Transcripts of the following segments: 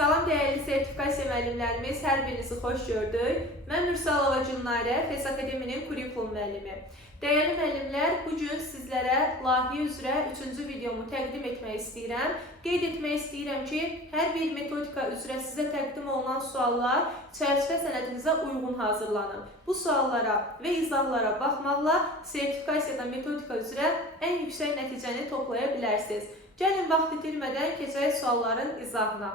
Salam dəyərli sertifikasiya müəllimlərimiz, hər birinizi xoş gördük. Mən Nursalova Cünarə, Fes Akademinin kurikulum müəllimi. Dəyərli müəllimlər, bugün sizlərə layihə üzrə 3-cü videomu təqdim etmək istəyirəm. Qeyd etmək istəyirəm ki, hər bir metodika üzrə sizə təqdim olunan suallar çərçivə sənədinizə uyğun hazırlanıb. Bu suallara və izahlara baxmaqla sertifikasiyada metodika üzrə ən yüksək nəticəni toplaya bilərsiniz. Gəlin vaxt itirmədən keçək sualların izahına.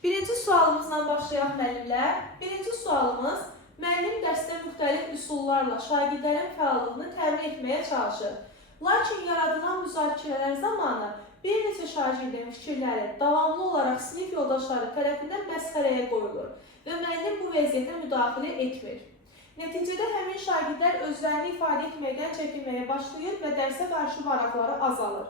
Birinci sualımızla başlayaq müəllimlər. Birinci sualımız, müəllim dərsdə müxtəlif üsullarla şagirdlərin fəallığını təmin etməyə çalışır. Lakin yaradılan müzakirələr zamanı bir neçə şagirdin fikirləri davamlı olaraq sinif yoldaşları tərəfindən məsxərəyə qoyulur və müəllim bu vəziyyətə müdaxilə etmir. Nəticədə həmin şagirdlər özlərini ifadə etməkdən çəkinməyə başlayır və dərsə qarşı maraqları azalır.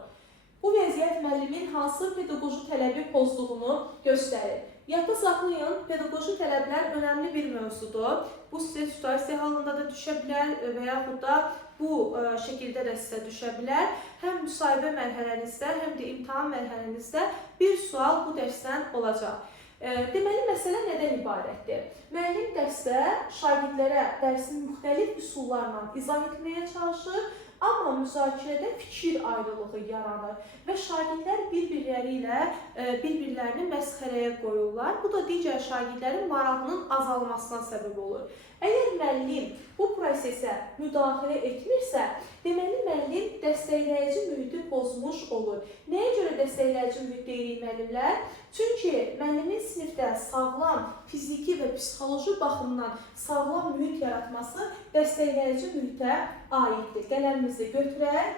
Bu vəziyyət müəllimin hansı pedaqoji tələbi pozduğunu göstərir. Yadda saxlayın, pedaqoji tələblər önəmli bir mövzudur. Bu sizə situasiya halında da düşə bilər və yaxud da bu şəkildə də sizə düşə bilər. Həm müsahibə mərhələnizdə, həm də imtahan mərhələnizdə bir sual bu dərsdən olacaq. Deməli, məsələ nədən ibarətdir? Müəllim dərsdə şagirdlərə dərsin müxtəlif üsullarla izah etməyə çalışır, amma müzakirədə fikir ayrılığı yaranır və şagirdlər bir-birlərini məsxərəyə qoyurlar. Bu da digər şagirdlərin marağının azalmasına səbəb olur. Əgər müəllim bu prosesə müdaxilə etmirsə, deməli müəllim dəstəkləyici mühiti pozmuş olur. Nəyə görə dəstəkləyici mühit deyirik müəllimlər? Çünki müəllimin sinifdə sağlam fiziki və psixoloji baxımdan sağlam mühit yaratması dəstəkləyici mühitə aiddir. Qələmimizi götürək.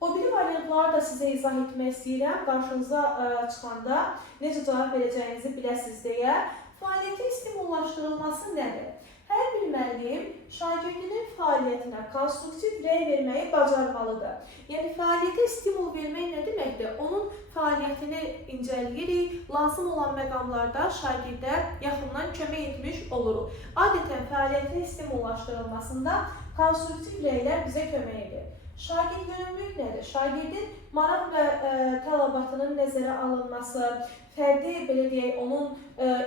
O biri variantları da sizə izah etmək istəyirəm. Qarşınıza çıxanda necə cavab verəcəyinizi biləsiniz deyə. Fəaliyyətin stimullaşdırılması nədir? Hər bir müəllim şagirdinin fəaliyyətinə konstruktiv rəy verməyi bacarmalıdır. Yəni, fəaliyyətə stimul vermək nə deməkdir? Onun fəaliyyətini incələyirik, lazım olan məqamlarda şagirdə yaxından kömək etmiş oluruq. Adətən fəaliyyətin stimullaşdırılmasında konstruktiv rəylər bizə kömək edir. Şagird yönümlülük nədir? Şagirdin maraq və tələbatının nəzərə alınması, fərdi, belə deyək, onun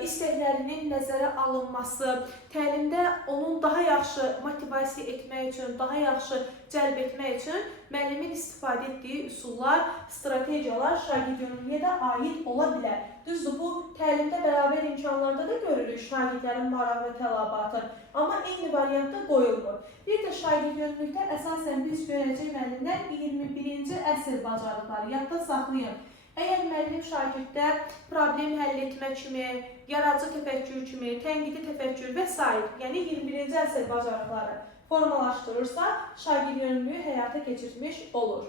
istəklərinin nəzərə alınması, təlimdə onun daha yaxşı motivasiya etmək üçün, daha yaxşı cəlb etmək üçün müəllimin istifadə etdiyi üsullar, strategiyalar şagird yönümlülüyə də aid ola bilər. Düzdür, bu təlimdə bərabər imkanlarda da görürük şagirdlərin maraq və tələbatı, amma eyni variantda qoyulmur. Bir də şagird yönümlülükdə əsasən biz görəcək müəllimlər 21-ci əsr bacarıqları, yadda saxlayın. Əgər müəllim şagirddə problem həll etmə kimi, yaradıcı təfəkkür kimi, tənqidi təfəkkür və s. yəni 21-ci əsr bacarıqları formalaşdırırsa, şagird yönümlülüyü həyata keçirmiş olur.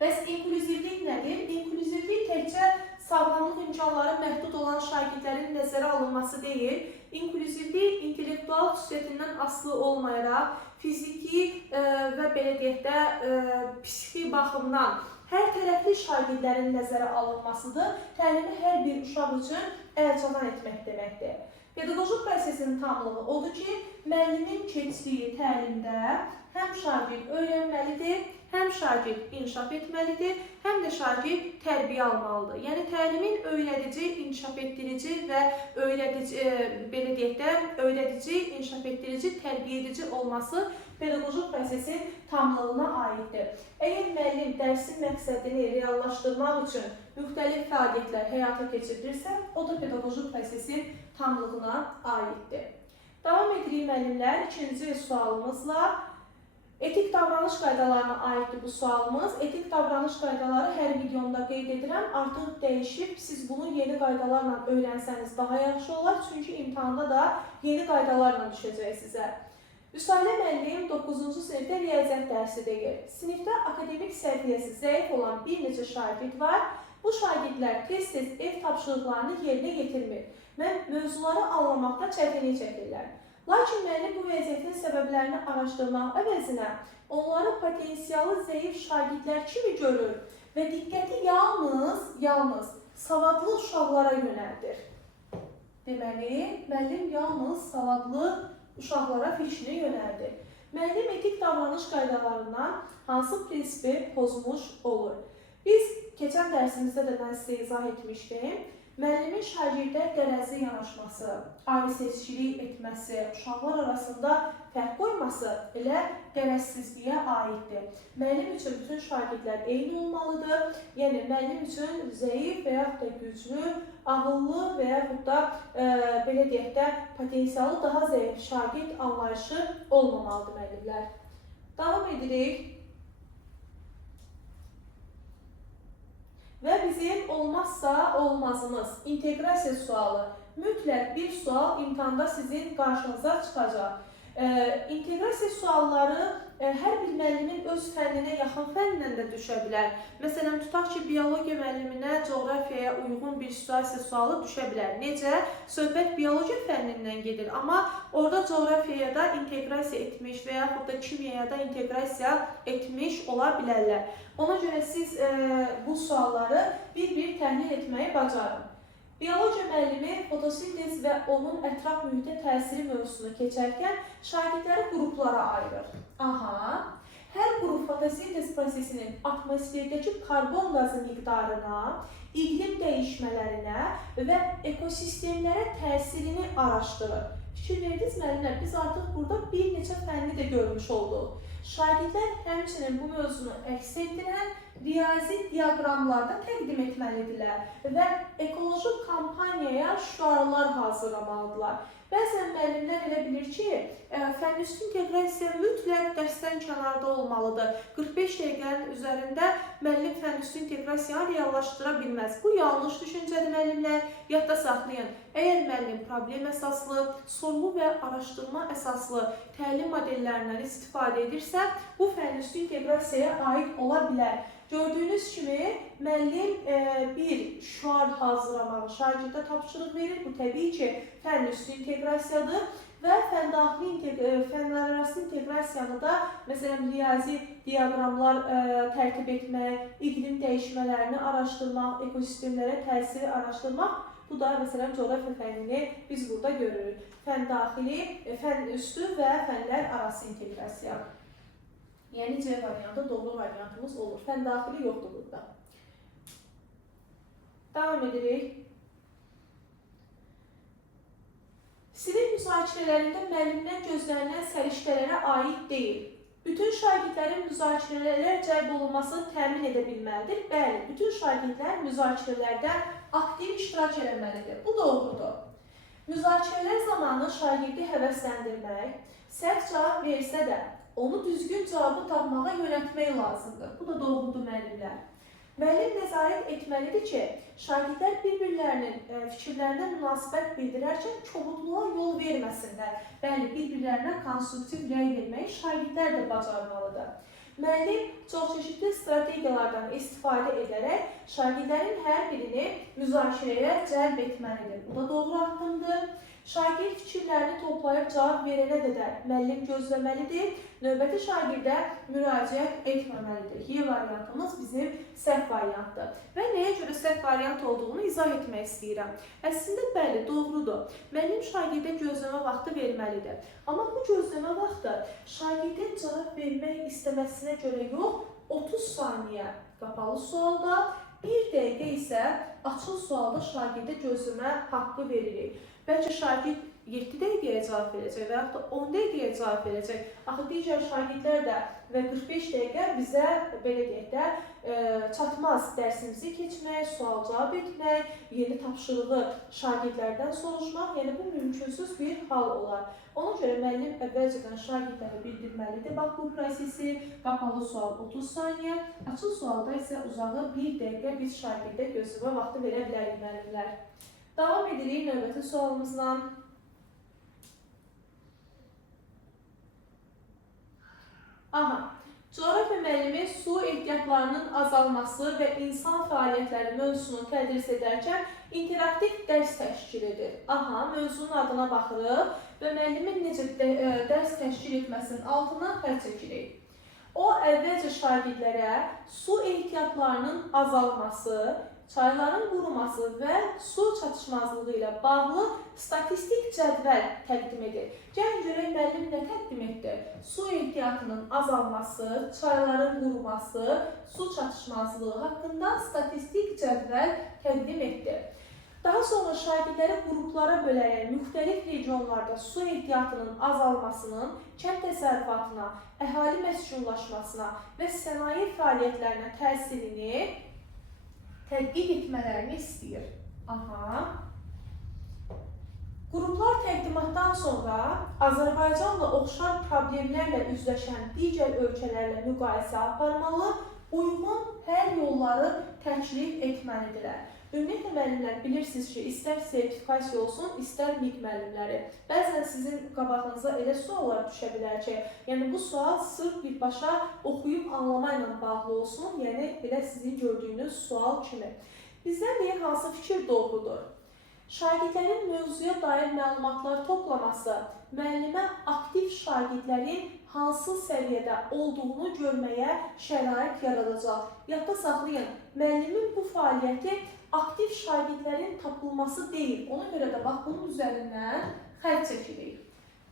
Bəs inklüzivlik nədir? İnklüzivlik təkcə sağlamlıq imkanları məhdud olan şagirdlərin nəzərə alınması deyil, inklüzivlik intellektual xüsusiyyətindən asılı olmayaraq, fiziki və belə deyək də psixi baxımdan hər tərəfli şagirdlərin nəzərə alınmasıdır, təlimi hər bir uşaq üçün əlçatan etmək deməkdir. Pedaqoji prosesin tamlığı odur ki, müəllimin keçdiyi təlimdə həm şagird öyrənməlidir, həm şagird inkişaf etməlidir, həm də şagird tərbiyə almalıdır. Yəni, təlimin öyrədici, inkişaf etdirici və belə deyək də, öyrədici, inkişaf etdirici, tərbiyə edici olması pedaqoji prosesin tamlığına aiddir. Əgər müəllim dərsin məqsədini reallaşdırmaq üçün müxtəlif fəaliyyətlər həyata keçirilirsə, o da pedaqoji prosesin tamlığına aiddir. Davam edirik müəllimlər, ikinci sualımızla. Etik davranış qaydalarına aiddir bu sualımız. Etik davranış qaydaları hər videomda qeyd edirəm. Artıq dəyişib, siz bunu yeni qaydalarla öyrənsəniz daha yaxşı olar. Çünki imtahanda da yeni qaydalarla düşəcək sizə. Üsalə müəllim 9-cu sinifdə riyaziyyat dərsi deyir. Sinifdə akademik səviyyəsi zəif olan bir neçə şagird var. Bu şagirdlər tez-tez ev tapşırıqlarını yerinə yetirmir və mövzuları anlamaqda çətinlik çəkirlər. Lakin müəllim bu vəziyyətin səbəblərini araşdırmaq əvəzinə onları potensialı zəif şagirdlər kimi görür və diqqəti yalnız savadlı uşaqlara yönəldir. Deməli, müəllim yalnız savadlı uşaqlara fikrini yönəldir. Müəllim etik davranış qaydalarından hansı prinsipi pozmuş olur? Biz keçən dərsimizdə də mən sizə izah etmişdim. Müəllimin şagirdə qərəzli yanaşması, ayrı-seçkilik etməsi, uşaqlar arasında fərq qoyması elə qərəzsizliyə aiddir. Müəllim üçün bütün şagirdlər eyni olmalıdır. Yəni, müəllim üçün zəif və yaxud da güclü, ağıllı və yaxud da belə deyək də, potensialı daha zəif şagird anlayışı olmamalıdır müəllimlər. Davam edirik. Və bizim olmazsa olmazımız inteqrasiya sualı. Mütləq bir sual imtahanda sizin qarşınıza çıxacaq. İnteqrasiya sualları hər bir müəllimin öz fənninə yaxın fənnindən də düşə bilər. Məsələn, tutaq ki, biologiya müəlliminə coğrafiyaya uyğun bir situasiya sualı düşə bilər. Necə? Söhbət biologiya fənnindən gedir, amma orada coğrafiyaya da inteqrasiya etmiş və yaxud da kimyaya da inteqrasiya etmiş ola bilərlər. Ona görə siz bu sualları bir-bir təhlil etməyi bacarın. Biologiya müəllimi fotosintez və onun ətraf mühitə təsiri mövzusunu keçərkən şagirdləri qruplara ayırır. Hər qrup fotosintez prosesinin atmosferdəki karbon qazı miqdarına, iqlim dəyişmələrinə və ekosistemlərə təsirini araşdırır. Fikir verdiniz müəllimlər, biz artıq burada bir neçə fənni də görmüş olduq. Şagirdlər həmçinin bu mövzunu əks etdirən riyazi diaqramlarda təqdim etməlidirlər və ekoloji kampaniyaya şüarlar hazırlamalıdırlar. Bəzən müəllimlər elə bilir ki, fənüstü inteqrasiya mütləq dərsdən kənarda olmalıdır. 45 dəqiqənin üzərində müəllim fənüstü inteqrasiyanı reallaşdıra bilməz. Bu yanlış düşüncədir müəllimlər. Yadda saxlayın. Əgər müəllim problem əsaslı, sorğu və araşdırma əsaslı təlim modellərindən istifadə edirsə, bu fənüstü inteqrasiyaya aid ola bilər. Gördüyünüz kimi, müəllim bir şüar hazırlamağı şagirdə tapşırıq verir. Bu, təbii ki, fənüstü inteqrasiyadır və fənlər arası inteqrasiyanı da, məsələn, riyazi diaqramlar tərtib etmək, iqlim dəyişmələrini araşdırmaq, ekosistemlərə təsiri araşdırmaq. Bu da, məsələn, coğrafiya fənnini biz burada görürük. Fən daxili, fən üstü və fənlər arası inteqrasiya. Yəni, C variantı doğru variantımız olur. Fən daxili yoxdur burada. Davam edirik. Sinif müzakirələrində müəllimdən gözlənilən səriştələrə aid deyil. Bütün şagirdlərin müzakirələrə cəlb olunmasını təmin edə bilməlidir. Bəli, bütün şagirdlər müzakirələrdə aktiv iştirak etməlidir. Bu doğrudur. Müzakirələr zamanı şagirdi həvəsləndirmək, səhv cavab versə də, onu düzgün cavabı tapmağa yönəltmək lazımdır. Bu da doğrudur müəllimlər. Müəllim nəzarət etməlidir ki, şagirdlər bir-birlərinin fikirlərinə münasibət bildirərkən kobudluğa yol verməsinlər. Bəli, bir-birlərinə konstruktiv rəy verməyi şagirdlər də bacarmalıdır. Müəllim çoxçeşidli strategiyalardan istifadə edərək şagirdlərin hər birini müzakirəyə cəlb etməlidir. Bu da doğru addımdır. Şagird fikirlərini toplayıb cavab verənə qədər müəllim gözləməlidir. Növbəti şagirdə müraciət etməməlidir. Y variantımız bizim səhv variantdır. Və nəyə görə səhv variant olduğunu izah etmək istəyirəm. Əslində, bəli, doğrudur. Müəllim şagirdə gözləmə vaxtı verməlidir. Amma bu gözləmə vaxtı şagirdin cavab vermək istəməsinə görə yox, 30 saniyə qapalı sualda, 1 dəqiqə isə açıq sualda şagirdə gözləmə haqqı veririk. Bəlkə şagird 7 dəqiqəyə cavab verəcək və yaxud da 10 dəqiqəyə cavab verəcək. Axı digər şagirdlər də və 45 dəqiqə bizə, belə deyək də, çatmaz dərsimizi keçmək, sual cavab etmək, yeni tapşırığı şagirdlərdən soruşmaq, yəni bu mümkünsüz bir hal olar. Ona görə müəllim əvvəlcədən şagirdlərə bildirməlidir. Bax, bu prosesi qapalı sual 30 saniyə, açıq sualda isə uzağı 1 dəqiqə biz şagirdə gözləmə vaxtı verə bilərik müəllimlər. Davam edirik növbəti sualımızla. Coğrafiya müəllimi su ehtiyatlarının azalması və insan fəaliyyətləri mövzusunu tədris edərkən interaktiv dərs təşkil edir. Mövzunun adına baxırıq və müəllimin necə dərs təşkil etməsinin altına xətt çəkirik. O, əvvəlcə şagirdlərə su ehtiyatlarının azalması, çayların quruması və su çatışmazlığı ilə bağlı statistik cədvəl təqdim edir. Gəlin görək müəllim nə təqdim etdi? Su ehtiyatının azalması, çayların quruması, su çatışmazlığı haqqında statistik cədvəl təqdim etdi. Daha sonra şagirdləri qruplara bölərək müxtəlif regionlarda su ehtiyatının azalmasının kənd təsərrüfatına, əhali məskunlaşmasına və sənaye fəaliyyətlərinə təsirini tədqiq etmələrini istəyir. Qruplar təqdimatdan sonra Azərbaycanla oxşar problemlərlə üzləşən digər ölkələrlə müqayisə aparmalı, uyğun həll yolları təklif etməlidirlər. Ümumiyyətlə müəllimlər bilirsiniz ki, istər sertifikasiya olsun, istər MİQ müəllimləri. Bəzən sizin qabağınıza elə suallar düşə bilər ki, yəni bu sual sırf birbaşa oxuyub anlama ilə bağlı olsun, yəni belə sizin gördüyünüz sual kimi. Bizdən deyir, hansı fikir doğrudur? Şagirdlərin mövzuya dair məlumatlar toplaması müəllimə aktiv şagirdlərin hansı səviyyədə olduğunu görməyə şərait yaradacaq. Yadda saxlayın, müəllimin bu fəaliyyəti aktiv şagirdlərin tapılması deyil. Ona görə də bax, bunun üzərindən xətt çəkirik.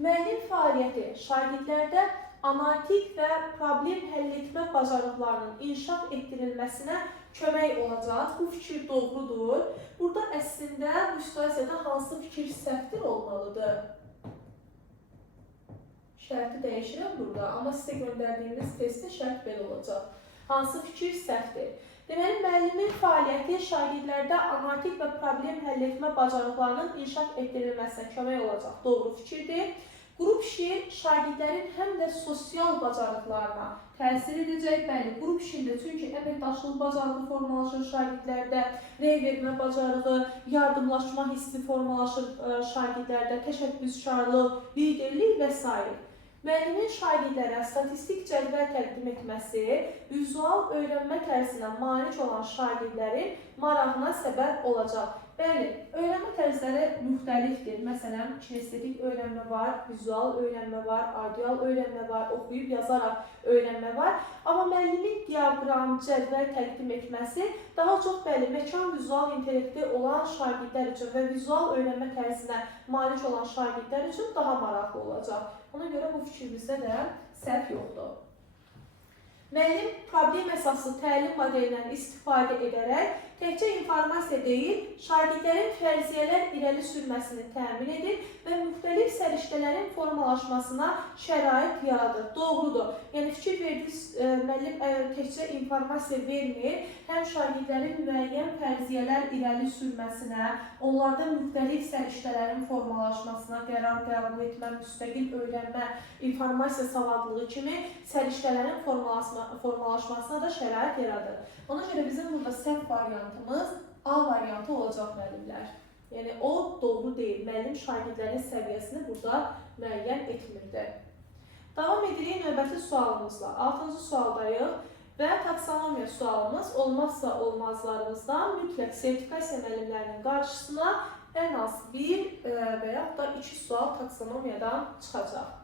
Müəllim fəaliyyəti şagirdlərdə analitik və problem həll etmə bacarıqlarının inkişaf etdirilməsinə kömək olacaq. Bu fikir doğrudur. Burada əslində bu situasiyada hansı fikir səhvdir olmalıdır? Şərti dəyişirəm burada, amma sizə göndərdiyimiz testdə şərt belə olacaq. Hansı fikir səhvdir? Deməli, müəllimin fəaliyyəti şagirdlərdə analitik və problem həll etmə bacarıqlarının inkişaf etdirilməsinə kömək olacaq. Doğru fikirdir. Qrup işi şagirdlərin həm də sosial bacarıqlarına təsir edəcək. Bəli, qrup işində çünki əməkdaşlıq bacarığı formalaşır şagirdlərdə, rey vermə bacarığı, yardımlaşma hissi formalaşır şagirdlərdə, təşəbbüskarlıq, liderlik və s. Müəllimin şagirdlərə statistik cədvəl təqdim etməsi vizual öyrənmə tərzinə malik olan şagirdlərin marağına səbəb olacaq. Bəli, öyrənmə tərzləri müxtəlifdir. Məsələn, kinestetik öyrənmə var, vizual öyrənmə var, audial öyrənmə var, oxuyub yazaraq öyrənmə var. Amma müəllimin diaqram, cədvəl təqdim etməsi daha çox bəli, məkan vizual intellekti olan şagirdlər üçün və vizual öyrənmə tərzinə malik olan şagirdlər üçün daha maraqlı olacaq. Ona görə bu fikrimizdə də səhv yoxdur. Müəllim problem əsaslı təlim modelindən istifadə edərək təkcə informasiya deyil, şagirdlərin fərziyyələr irəli sürməsini təmin edir və müxtəlif səriştələrin formalaşmasına şərait yaradır. Doğrudur. Yəni fikir verdiniz, müəllim təkcə informasiya vermir, həm şagirdlərin müəyyən fərziyyələr irəli sürməsinə, onlarda müxtəlif səriştələrin formalaşmasına, qərar qəbul etmə, müstəqil öyrənmə, informasiya savadlığı kimi səriştələrin formalaşmasına da şərait yaradır. Ona görə bizim burada səhv variantımız A variantı olacaq müəllimlər. Yəni o doğru deyil. Müəllim şagirdlərin səviyyəsini burada müəyyən etmirdi. Davam edirik növbəti sualımızla. 6-cı sualdayıq və taksonomiya sualımız olmazsa olmazlarımızdan mütləq sertifikasiya müəllimlərinin qarşısına ən az 1 və yaxud da 2 sual taksonomiyadan çıxacaq.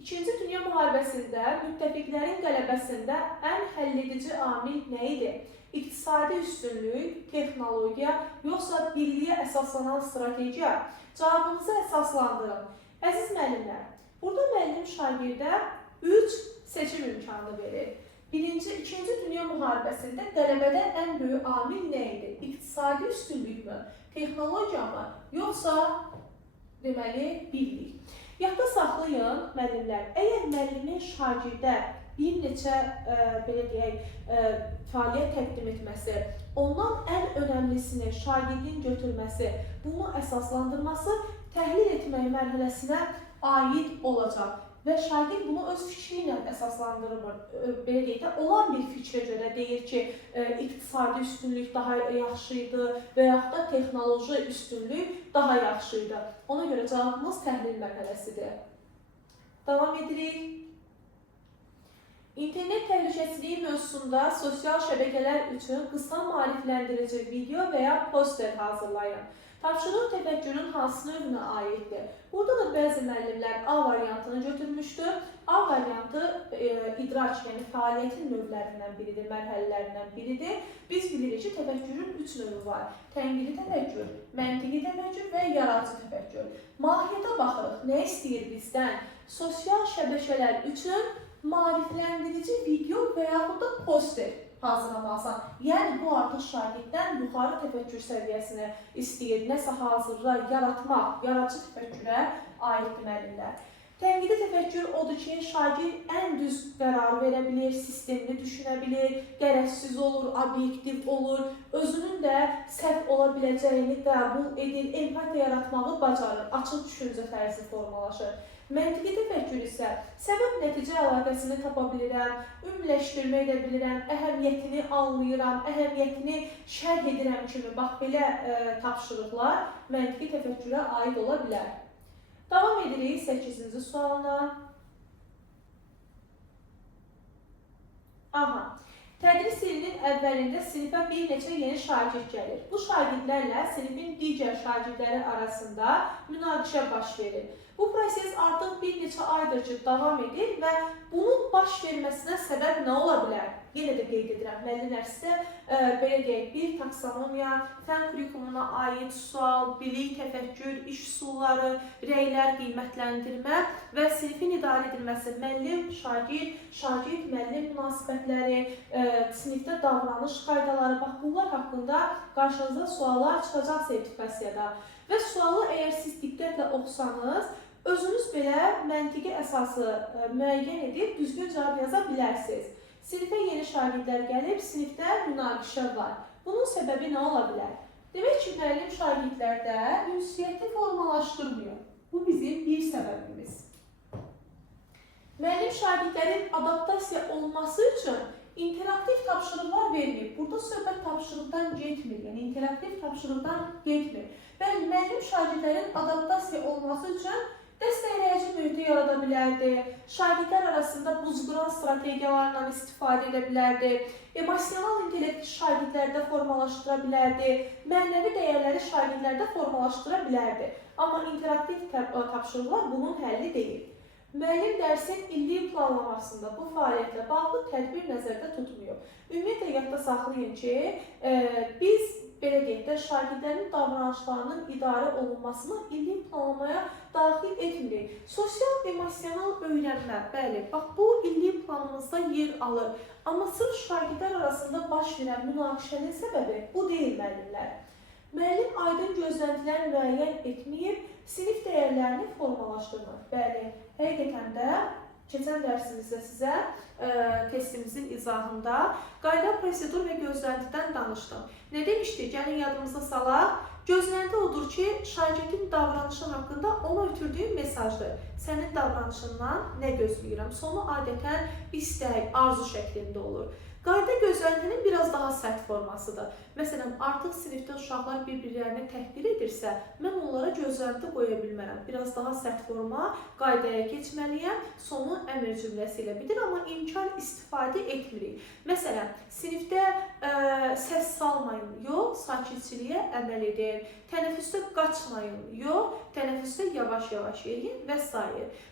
İkinci Dünya müharibəsində müttəfiqlərin qələbəsində ən həlledici amil nə idi? İqtisadi üstünlük, texnologiya, yoxsa birliyə əsaslanan strategiya? Cavabınızı əsaslandırın. Əziz müəllimlər, burada müəllim şagirdə 3 seçim imkanı verir. İkinci Dünya müharibəsində qələbədə ən böyük amil nə idi? İqtisadi üstünlük mü? Texnologiya mı? Yoxsa deməli birlik? Yadda saxlayın müəllimlər, əgər müəllimin şagirdə bir neçə belə deyək, fəaliyyət təqdim etməsi, ondan ən önəmlisini şagirdin götürməsi, bunu əsaslandırması təhlil etmək mərhələsinə aid olacaq və şagird bunu öz fikri ilə əsaslandırmır. Belə deyək də, olan bir fikrə görə deyir ki, iqtisadi üstünlük daha yaxşı idi və yaxud da texnoloji üstünlük daha yaxşı idi. Ona görə cavabımız təhlil mərhələsidir. Davam edirik. İnternet təhlükəsizliyi mövzusunda sosial şəbəkələr üçün qısa maarifləndirici video və ya poster hazırlayın. Tapşırıq təfəkkürün hansı növünə aiddir? Burada da bəzi müəllimlər A variantını götürmüşdür. A variantı idrak, yəni fəaliyyətin növlərindən biridir, mərhələlərindən biridir. Biz bilirik ki, təfəkkürün 3 növü var. Tənqidi təfəkkür, məntiqi təfəkkür və yaradıcı təfəkkür. Mahiyyətə baxırıq, nə istəyir bizdən? Sosial şəbəkələr üçün maarifləndirici video və yaxud da poster hazırlamalısan. Yəni bu artıq şagirddən yuxarı təfəkkür səviyyəsini istəyir. Nəsə hazırla, yaratmaq, yaradıcı təfəkkürə aiddir müəllimlər. Tənqidi təfəkkür odur ki, şagird ən düz qərar verə bilir, sistemli düşünə bilir, qərəzsiz olur, obyektiv olur, özünün də səhv ola biləcəyini qəbul edir, empatiya yaratmağı bacarır, açıq düşüncə tərzi formalaşır. Məntiqi təfəkkür isə səbəb-nəticə əlaqəsini tapa bilirəm, ümumiləşdirmə edə bilirəm, əhəmiyyətini anlayıram, əhəmiyyətini şərh edirəm kimi bax belə tapşırıqlar məntiqi təfəkkürə aid ola bilər. Davam edirik 8-ci sualına. Tədris ilinin əvvəlində sinifə bir neçə yeni şagird gəlir. Bu şagirdlərlə sinifin digər şagirdləri arasında münaqişə baş verir. Bu proses artıq bir neçə aydır ki, davam edir və bunun baş verməsinə səbəb nə ola bilər? Yenə də qeyd edirəm, müəllimlər sizə belə deyək, bir taksonomiya, fənn kurikulumuna aid sual, bilik, təfəkkür, iş üsulları, rəylər, qiymətləndirmə və sinifin idarə edilməsi, müəllim, şagird, müəllim münasibətləri, sinifdə davranış qaydaları, bax bunlar haqqında qarşınıza suallar çıxacaq sertifikasiyada. Və sualı əgər siz diqqətlə oxusanız, özünüz belə məntiqi əsası müəyyən edib düzgün cavab yaza bilərsiniz. Sinifə yeni şagirdlər gəlib, sinifdə münaqişə var. Bunun səbəbi nə ola bilər? Demək ki, müəllim şagirdlərdə ünsiyyəti formalaşdırmıyor. Bu bizim bir səbəbimiz. Müəllim şagirdlərin adaptasiya olması üçün interaktiv tapşırıqlar vermir. Burada söhbət tapşırıqdan getmir, yəni interaktiv tapşırıqdan getmir. Və müəllim şagirdlərin adaptasiya olması üçün dəstəkləyici mühiti yarada bilərdi, şagirdlər arasında buzquran strategiyalarla istifadə edə bilərdi, emosional intellekti şagirdlərdə formalaşdıra bilərdi, mənəvi dəyərləri şagirdlərdə formalaşdıra bilərdi. Amma interaktiv tapşırıqlar bunun həlli deyil. Müəllim dərsin illik planlamasında bu fəaliyyətlə bağlı tədbir nəzərdə tutmuyor. Ümumiyyətlə, yadda saxlayın ki, biz belə deyək də, şagirdlərin davranışlarının idarə olunmasını illik planlamaya daxil etmirik. Sosial-emosional öyrənmə, bəli, bax bu illik planımızda yer alır. Amma sırf şagirdlər arasında baş verən münaqişənin səbəbi bu deyil müəllimlər. Müəllim aydın gözləntilər müəyyən etməyib, sinif dəyərlərini formalaşdırmır. Bəli, həqiqətən də keçən dərsimizdə sizə testimizin izahında qayda, prosedur və gözləntidən danışdım. Nə demişdik? Gəlin yadımıza salaq. Gözlənti odur ki, şagirdin davranışı haqqında ona ötürdüyüm mesajdır. Sənin davranışından nə gözləyirəm? Sonu adətən istək, arzu şəklində olur. Qayda gözləntinin biraz daha sərt formasıdır. Məsələn, artıq sinifdə uşaqlar bir-birlərini təhqir edirsə, mən onlara gözlənti qoya bilmərəm. Biraz daha sərt forma, qaydaya keçməliyəm, sonu əmr cümləsi ilə bitir, amma imkan istifadə etmirik. Məsələn, sinifdə səs salmayın, yox, sakitçiliyə əməl edin. Tənəffüsdə qaçmayın, yox, tənəffüsdə yavaş-yavaş yeyin və s.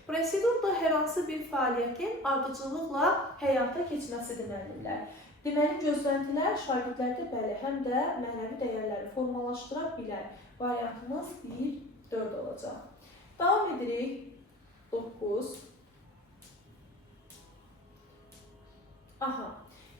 Prosedur da hər hansı bir fəaliyyətin ardıcılıqla həyata keçməsidir müəllimlər. Deməli, gözləntilər şagirdlərdə bəli, həm də mənəvi dəyərləri formalaşdıra bilər. Variantımız 1-4 olacaq. Davam edirik. 9.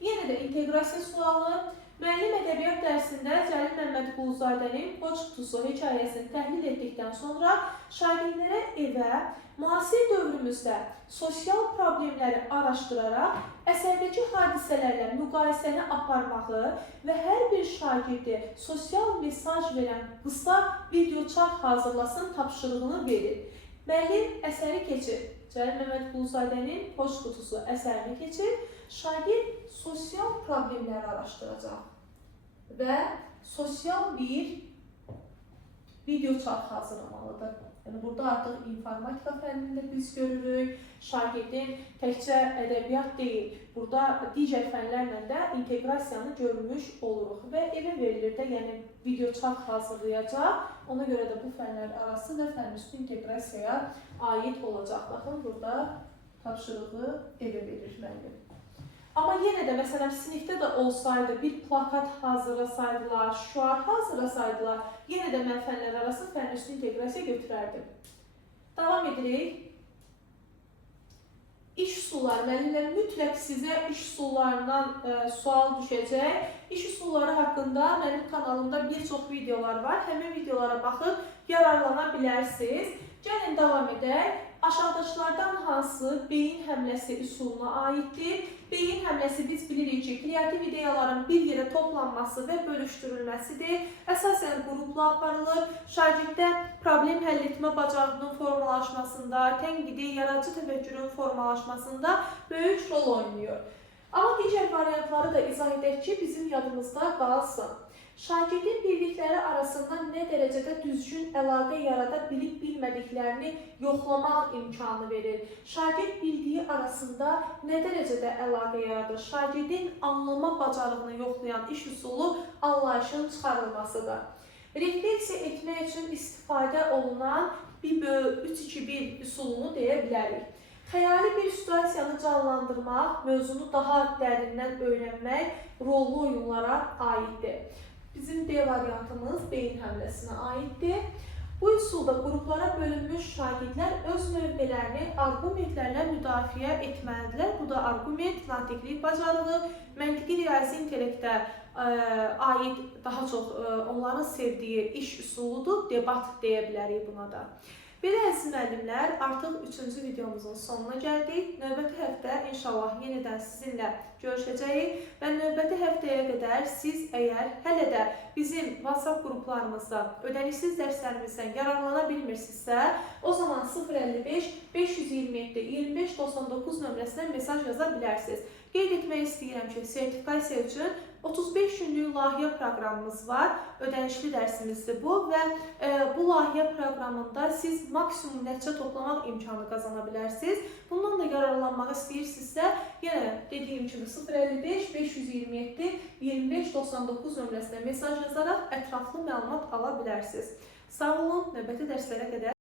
Yenə də inteqrasiya sualı. Müəllim ədəbiyyat dərsində Cəlil Məmmədquluzadənin Poçt qutusu hekayəsini təhlil etdikdən sonra şagirdlərə evə müasir dövrümüzdə sosial problemləri araşdıraraq əsərdəki hadisələrlə müqayisəni aparmağı və hər bir şagirdi sosial mesaj verən qısa videoçarx hazırlasın tapşırığını verir. Müəllim əsəri keçir. Cəlil Məmmədquluzadənin Poçt qutusu əsərini keçir. Şagird sosial problemləri araşdıracaq və sosial bir videoçarx hazırlamalıdır. Yəni, burada artıq informatika fənnində biz görürük, şagirdin təkcə ədəbiyyat deyil, burada digər fənlərlə də inteqrasiyanı görmüş oluruq və evə verilir də, yəni videoçarx hazırlayacaq, ona görə də bu fənlər arası və fənüstü inteqrasiyaya aid olacaq. Baxın, burada tapşırığı evə verir müəllim. Amma yenə də, məsələn, sinifdə də olsaydı, bir plakat hazırlasaydılar, şüar hazırlasaydılar, yenə də mən fənlər arası fənüstü inteqrasiya götürərdim. Davam edirik. İş üsulları, müəllimlər mütləq sizə iş üsullarından sual düşəcək. İş üsulları haqqında mənim kanalımda bir çox videolar var. Həmin videolara baxıb yararlana bilərsiniz. Gəlin davam edək. Aşağıdakılardan hansı beyin həmləsi üsuluna aiddir? Beyin həmləsi biz bilirik ki, kreativ ideyaların bir yerə toplanması və bölüşdürülməsidir. Əsasən qrupla aparılır. Şagirddə problem həll etmə bacarığının formalaşmasında, tənqidi, yaradıcı təfəkkürün formalaşmasında böyük rol oynayır. Amma digər variantları da izah edək ki, bizim yadımızda qalsın. Şagirdin bildikləri arasında nə dərəcədə düzgün əlaqə yarada bilib-bilmədiklərini yoxlamaq imkanı verir. Şagird bildiyi arasında nə dərəcədə əlaqə yaradır? Şagirdin anlama bacarığını yoxlayan iş üsulu anlayışın çıxarılmasıdır. Refleksiya etmək üçün istifadə olunan 3-2-1 üsulunu deyə bilərik. Xəyali bir situasiyanı canlandırmaq, mövzunu daha dərindən öyrənmək rollu oyunlara aiddir. Bizim D variantımız beyin həmləsinə aiddir. Bu üsulda qruplara bölünmüş şagirdlər öz mövqelərini arqumentlərlə müdafiə etməlidirlər. Bu da arqument, natiqlik bacarığı, məntiqi riyazi intellektə aid daha çox onların sevdiyi iş üsuludur. Debat deyə bilərik buna da. Belə əziz müəllimlər, artıq 3-cü videomuzun sonuna gəldik. Növbəti həftə inşallah yenidən sizinlə görüşəcəyik və növbəti həftəyə qədər siz əgər hələ də bizim WhatsApp qruplarımızda ödənişsiz dərslərimizdən yararlana bilmirsinizsə, o zaman 055 527 25 99 nömrəsinə mesaj yaza bilərsiniz. Qeyd etmək istəyirəm ki, sertifikasiya üçün 35 günlük layihə proqramımız var. Ödənişli dərsimizdir bu və bu layihə proqramında siz maksimum nəticə toplamaq imkanı qazana bilərsiniz. Bundan da yararlanmaq istəyirsinizsə, yenə dediyim kimi 055 527 25 99 nömrəsinə mesaj yazaraq ətraflı məlumat ala bilərsiniz. Sağ olun, növbəti dərslərə qədər.